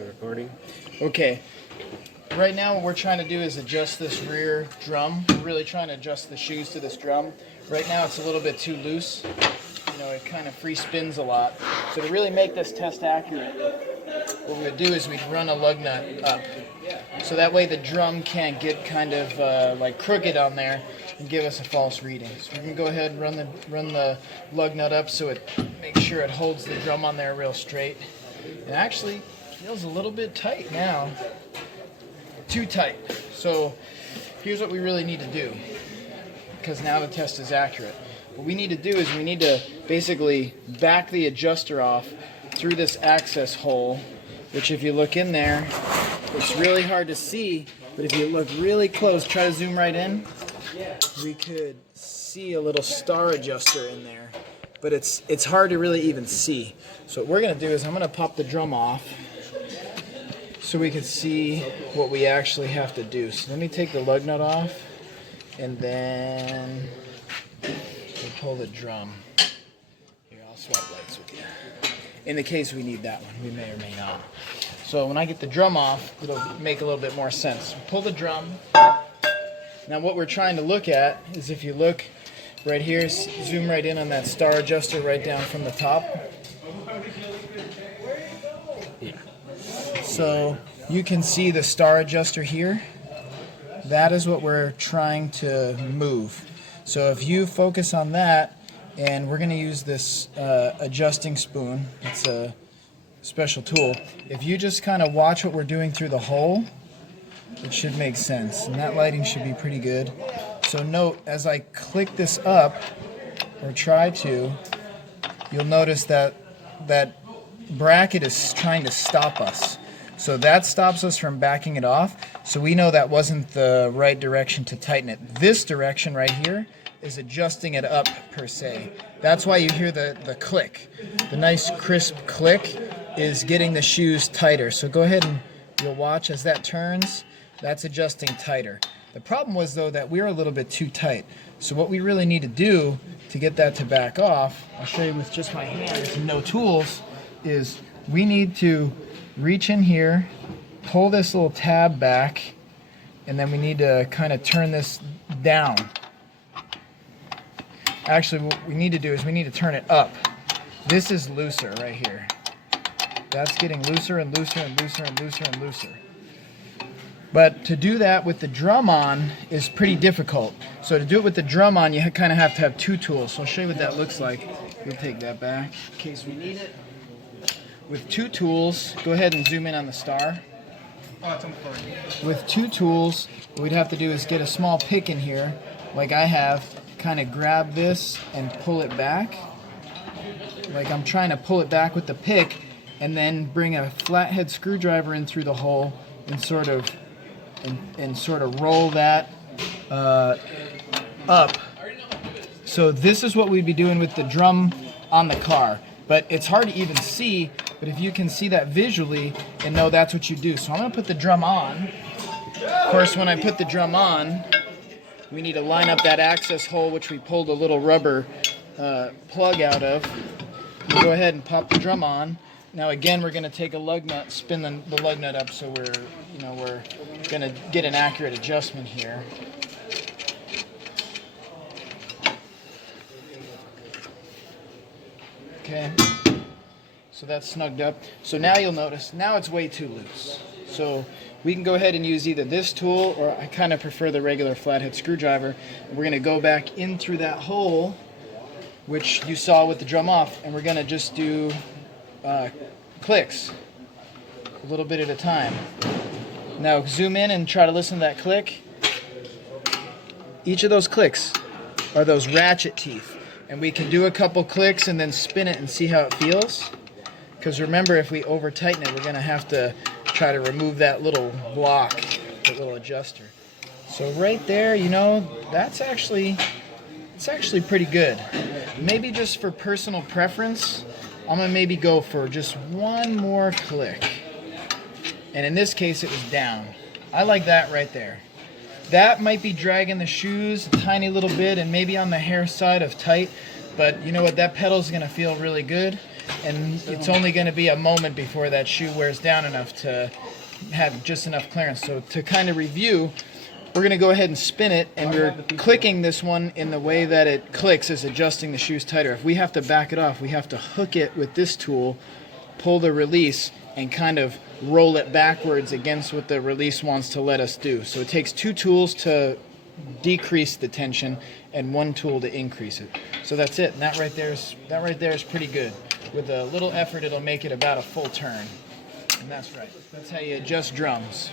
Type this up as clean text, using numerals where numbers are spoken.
We're recording. Okay, right now what we're trying to do is adjust this rear drum. We're really trying to adjust the shoes to this drum. Right now it's a little bit too loose. You know, it kind of free spins a lot. So to really make this test accurate, what we would do is we'd run a lug nut up. So that way the drum can't get kind of like crooked on there and give us a false reading. So we can go ahead and run the lug nut up so it makes sure it holds the drum on there real straight. And actually feels a little bit tight now. Too tight. So here's what we really need to do, because now the test is accurate. What we need to do is we need to basically back the adjuster off through this access hole, which if you look in there, it's really hard to see, but if you look really close, try to zoom right in, we could see a little star adjuster in there, but it's hard to really even see. So what we're going to do is I'm going to pop the drum off so we can see what we actually have to do. So let me take the lug nut off, and then we'll pull the drum. Here, I'll swap lights with you. In the case we need that one, we may or may not. So when I get the drum off, it'll make a little bit more sense. Pull the drum. Now what we're trying to look at is, if you look right here, zoom right in on that star adjuster right down from the top. Yeah. So you can see the star adjuster here. That is what we're trying to move. So if you focus on that, and we're going to use this adjusting spoon. It's a special tool. If you just kind of watch what we're doing through the hole, it should make sense. And that lighting should be pretty good. So note, as I click this up, or try to, you'll notice that that bracket is trying to stop us. So that stops us from backing it off. So we know that wasn't the right direction to tighten it. This direction right here is adjusting it up per se. That's why you hear the click. The nice crisp click is getting the shoes tighter. So go ahead and you'll watch as that turns, that's adjusting tighter. The problem was though that we were a little bit too tight. So what we really need to do to get that to back off, I'll show you with just my hands and no tools, is we need to reach in here, pull this little tab back, and then we need to kind of turn this down. Actually, what we need to do is we need to turn it up. This is looser right here. That's getting looser and looser and looser and looser and looser. But to do that with the drum on is pretty difficult. So to do it with the drum on, you kind of have to have two tools. So I'll show you what that looks like. We'll take that back in case we need it. With two tools, go ahead and zoom in on the star. With two tools, what we'd have to do is get a small pick in here, like I have, kind of grab this and pull it back. Like I'm trying to pull it back with the pick, and then bring a flathead screwdriver in through the hole and sort of roll that up. So this is what we'd be doing with the drum on the car. But it's hard to even see, but if you can see that visually and know that's what you do. So I'm going to put the drum on. Of course, when I put the drum on, we need to line up that access hole, which we pulled a little rubber plug out of. We'll go ahead and pop the drum on. Now again, we're going to take a lug nut, spin the lug nut up, so we're going to get an accurate adjustment here. Okay, so that's snugged up. So now you'll notice, now it's way too loose. So we can go ahead and use either this tool, or I kind of prefer the regular flathead screwdriver. And we're going to go back in through that hole, which you saw with the drum off, and we're going to just do clicks, a little bit at a time. Now zoom in and try to listen to that click. Each of those clicks are those ratchet teeth. And we can do a couple clicks and then spin it and see how it feels. Because remember, if we over tighten it, we're going to have to try to remove that little block, that little adjuster. So right there, you know, it's actually pretty good. Maybe just for personal preference, I'm going to maybe go for just one more click. And in this case, it was down. I like that right there. That might be dragging the shoes a tiny little bit and maybe on the hair side of tight, but you know what, that pedal's going to feel really good. and it's only going to be a moment before that shoe wears down enough to have just enough clearance. So to kind of review, we're going to go ahead and spin it, and we're clicking this one in the way that it clicks is adjusting the shoes tighter. If we have to back it off, we have to hook it with this tool, pull the release, and kind of roll it backwards against what the release wants to let us do. So it takes two tools to decrease the tension and one tool to increase it. So that's it. And that right there is pretty good. With a little effort, it'll make it about a full turn. And that's right. That's how you adjust drums.